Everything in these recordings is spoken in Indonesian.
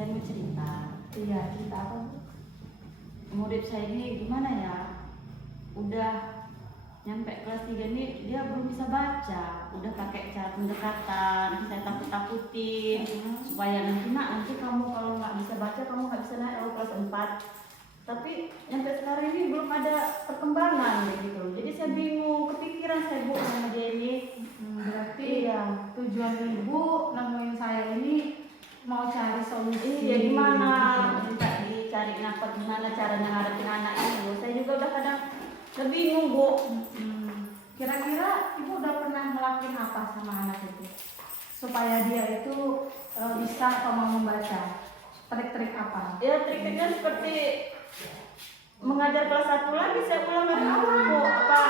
saya mau cerita. Iya, cerita apa Bu? Murid saya ini gimana ya? Udah nyampe kelas 3 ini dia belum bisa baca. Udah pakai cara pendekatan, saya takut-takutin supaya nanti kamu kalau nggak bisa baca kamu nggak bisa naik kelas 4. Tapi nyampe sekarang ini belum ada perkembangan gitu. Jadi saya bingung, kepikiran saya Bu sama dia ini. Berarti Iya. tujuan Ibu nemuin saya ini mau cari solusi. Iya, gimana? Minta dicari apa gimana caranya ngadepin anak ini Bu. Saya juga udah kadang bingung Bu. Kira-kira Ibu udah pernah ngelakuin apa sama anak itu supaya dia itu bisa atau mau membaca? Trik-trik apa? Ya trik-triknya seperti mengajar kelas 1 lagi, saya ulang dari awal Bu. Apa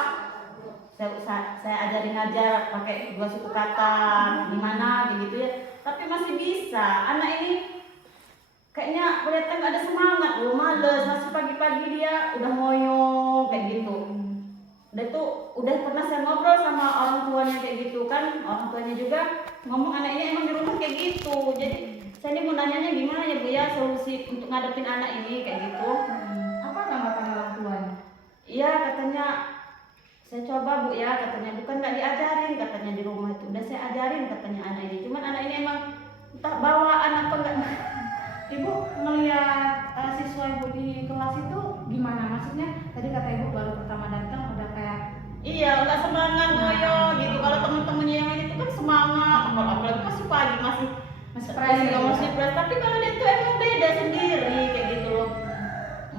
saya ajarin ngajar pakai 2 suku kata gimana begitu ya, tapi masih bisa. Anak ini kayaknya kelihatan gak ada semangat loh, males, masih pagi-pagi dia udah ngoyo kayak gitu. Udah tuh udah pernah saya ngobrol sama orang tuanya kayak gitu kan, orang tuanya juga ngomong anak ini emang di rumah kayak gitu. Jadi saya ini mau nanyanya gimana ya Bu ya solusi untuk ngadepin anak ini kayak gitu. Apa tanggapan orang tuanya? Iya katanya saya coba Bu ya, katanya bukan nggak diajarin katanya di rumah itu, udah saya ajarin katanya anak ini, cuman anak ini emang entah bawaan apa enggak. Ibu melihat siswa Ibu di kelas itu gimana? Maksudnya tadi kata Ibu baru pertama datang udah kayak Iya nggak semangat ngoyo gitu. Kalau teman-temannya yang lain itu kan semangat, kalau apalagi masih pagi masih fresh. Tapi kalau dia tuh emang beda sendiri kayak gitu loh.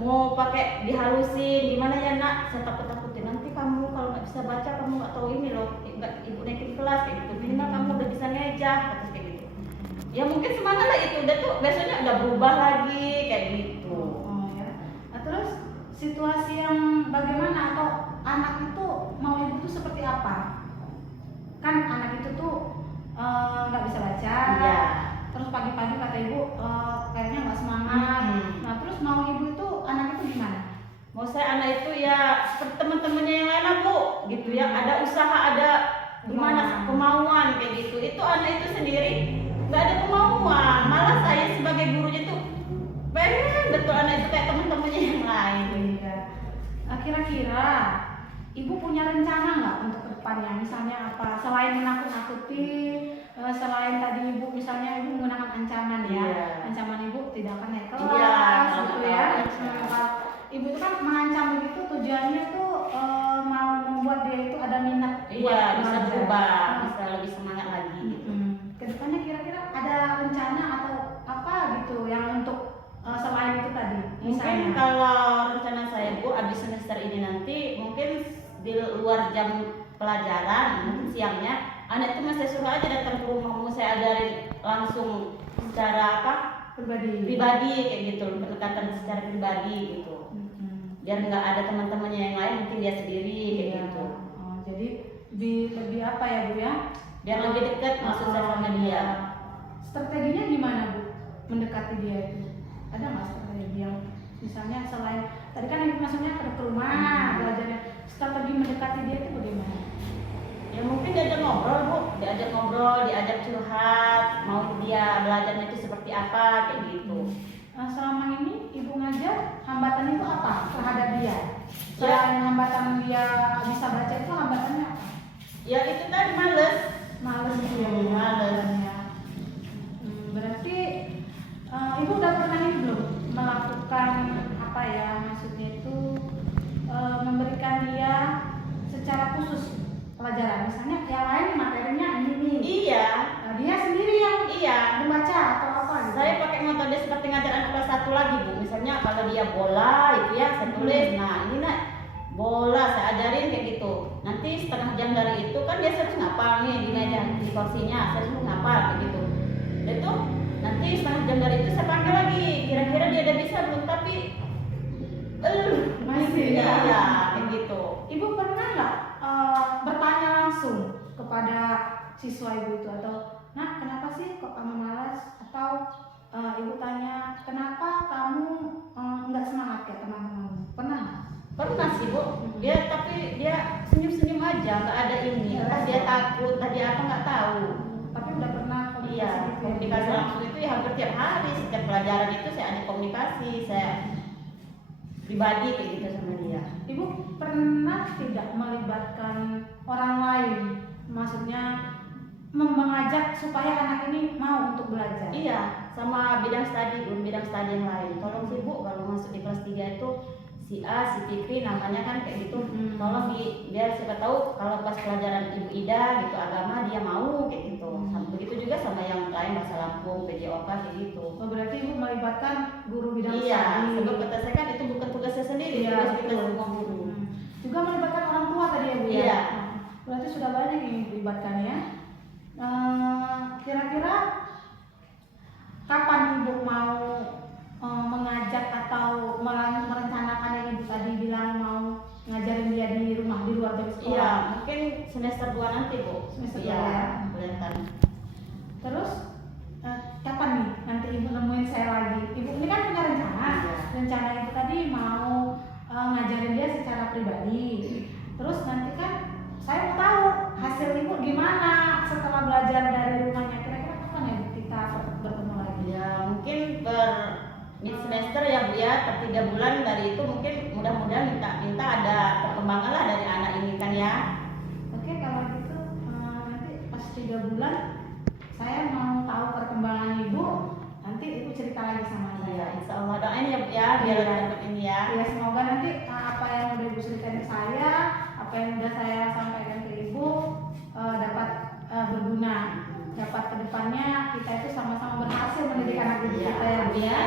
Mau pakai dihalusin gimana ya nak, saya takut-takutin nanti kamu kalau nggak bisa baca kamu nggak tahu ini loh, nggak ibu naikin kelas kayak gitu, minimal kamu udah bisa ngejak kayak gitu. Ya mungkin semangat lah itu, udah tuh besoknya udah berubah lagi kayak gitu. oh ya. Nah, terus situasi yang bagaimana atau anak itu mau Ibu tuh seperti apa? Kan anak itu tuh nggak bisa baca. Iya. Terus pagi-pagi kata Ibu kayaknya nggak semangat. Nah terus mau Ibu itu anak itu gimana? Mau saya anak itu ya seperti teman-temannya yang lain lah Bu, gitu ya. Ada usaha, ada gimana kemauan kayak gitu. Itu anak itu sendiri nggak ada kemauan. Malah saya sebagai gurunya tuh pengen betul anak itu kayak teman-temannya yang lain. Iya. Kira-kira Ibu punya rencana nggak untuk kedepannya? Misalnya apa? Selain menakut-nakuti, selain tadi Ibu misalnya Ibu menggunakan ancaman ya, Iya. Ancaman Ibu tidak akan naik kelas, Iya, gitu ya. Ibu itu kan mengancam begitu tujuannya tuh mau membuat dia itu ada minat Iya, buat bisa belajar. berubah, bisa lebih semangat lagi gitu. Kedepannya kira-kira ada rencana atau apa gitu yang untuk selain itu tadi? Mungkin kalau rencana saya Bu, habis semester ini nanti mungkin di luar jam pelajaran, mungkin siangnya anak itu saya suruh aja datang ke rumah, mau saya ajarin langsung secara pribadi kayak gitu, pendekatan secara pribadi gitu. Biar nggak ada teman-temannya yang lain, mungkin dia sendiri kayak gitu. Jadi lebih apa ya Bu ya? Biar lebih dekat maksud saya sama dia. Strateginya gimana Bu mendekati dia itu? Ada nggak strategi yang misalnya selain tadi kan Ibu maksudnya ke rumah belajarnya, strategi mendekati dia itu bagaimana? Ya mungkin diajak ngobrol, diajak curhat, mau dia belajarnya itu seperti apa kayak gitu. Selama ini Ibu ngajar, hambatan itu apa terhadap dia? Selain hambatan dia bisa baca itu hambatannya apa? Ya itu tadi males Gitu ya. males. Berarti Ibu udah pernah ini belum melakukan apa ya, maksudnya itu memberikan dia secara khusus pelajaran, misalnya yang lain materinya ini nih. Iya. Dia sendiri yang membaca atau apa gitu. Saya pakai metode seperti ngajar anak kelas 1 lagi Bu. Misalnya kalau dia bola itu ya saya tulis, nah ini nak bola saya ajarin kayak gitu. Nanti setengah jam dari itu kan dia harus ngapal nih di meja di kursinya, saya suruh ngapal kayak gitu. Itu nanti setengah jam dari itu saya panggil lagi, kira-kira dia udah bisa belum, tapi masih ya kayak gitu. Ibu pernah nggak bertanya langsung kepada siswa Ibu itu, atau nah kenapa sih kok kamu malas, atau Ibu tanya kenapa kamu nggak semangat kayak teman-temanmu? Pernah nggak? Pernah sih Bu, tapi dia senyum-senyum aja, nggak ada ini, entah dia takut, entah dia apa nggak tahu. Tapi udah pernah komunikasi Iya. gitu komunikasi langsung itu ya hampir tiap hari, setiap pelajaran itu saya ada komunikasi, saya pribadi kayak gitu sama dia. Ibu pernah tidak melibatkan orang lain, maksudnya mengajak supaya anak ini mau untuk belajar? Iya, sama bidang studi, guru bidang studi yang lain. Tolong sih Bu, kalau masuk di kelas 3 itu si A, si Fikri namanya kan kayak gitu. Tolong biar siapa tahu kalau pas pelajaran Ibu Ida gitu agama dia mau kayak gitu. Begitu juga sama yang lain bahasa Lampung, PJOK kayak gitu. Oh, berarti Ibu melibatkan guru bidang Iya, studi. sebab kata saya kan itu bukan tugas saya sendiri, Iya, tugas kita betul. semua guru. Juga melibatkan orang tua tadi ya Bu ya? Iya. Nah, berarti sudah banyak yang dilibatkan ya. Kira-kira kapan Ibu mau mengajak atau merencanakan yang Ibu tadi bilang mau ngajarin dia di rumah di luar dari sekolah? Iya, mungkin semester 2 nanti Bu. Semester Iya, 2 ya. kelihatan. Terus kapan nih nanti Ibu nemuin saya lagi? Ibu ini kan punya rencana. Iya. Rencana Ibu tadi mau ngajarin dia secara pribadi. Terus nanti kan saya mau tahu hasil Ibu gimana setelah belajar dari rumahnya. Kira-kira kapan ya kita bertemu lagi? Ya mungkin mid semester ya Bu ya, per 3 bulan dari itu mungkin mudah-mudahan minta ada perkembangan lah dari anak ini kan ya. Oke, kalau gitu nanti pas 3 bulan saya mau tahu perkembangan Ibu. Nanti Ibu cerita lagi sama saya. Iya, insya Allah doain ya Bu ya, biar Iya. dapat ini ya. Ya, semoga nanti apa yang udah Ibu ceritakan ke saya, apa yang udah saya sampaikan ke Ibu dapat berguna. Dapat kedepannya kita itu sama-sama berhasil mendidik anak didik kita ya Bu ya.